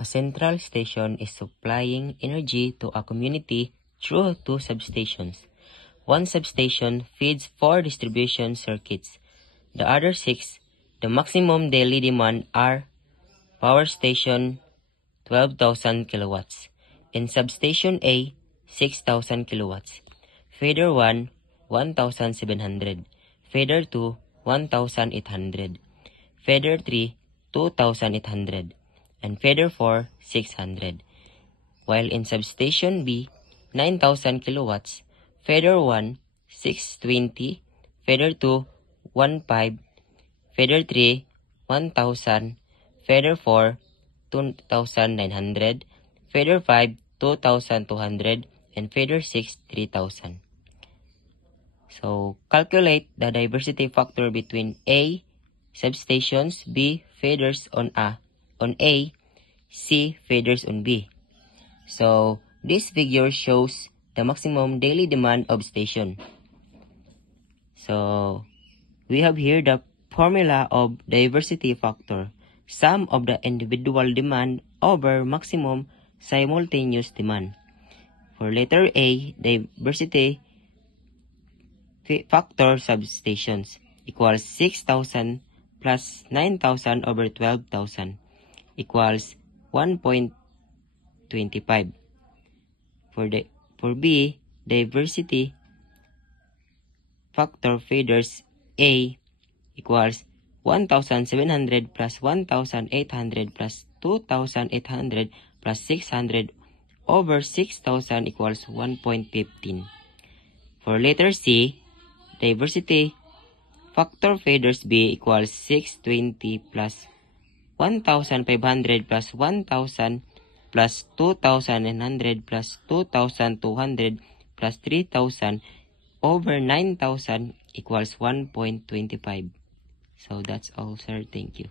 A central station is supplying energy to a community through two substations. One substation feeds 4 distribution circuits. The other 6, the maximum daily demand are power station 12,000 kilowatts. In substation A, 6,000 kilowatts. Feeder 1, 1,700. Feeder 2, 1,800. Feeder 3, 2,800. And feeder 4, 600. While in substation B, 9,000 kilowatts. Feeder 1, 620. Feeder 2, 1,500. Feeder 3, 1,000. Feeder 4, 2,900. Feeder 5, 2,200. And feeder 6, 3,000. So, calculate the diversity factor between A, substations, B, feeders on A, C, feeders on B. So, this figure shows the maximum daily demand of station. So, we have here the formula of diversity factor. Sum of the individual demand over maximum simultaneous demand. For letter A, diversity factor substations equals 6,000 plus 9,000 over 12,000 equals 1.25. For B, diversity factor feeders A equals 1,700 plus 1,800 plus 2,800 plus 600 over 6,000 equals 1.15. For letter C, diversity factor feeders B equals 620 plus 1,500 plus 1,000 plus 2,900 plus 2,200 plus 3,000 over 9,000 equals 1.25. So that's all, sir. Thank you.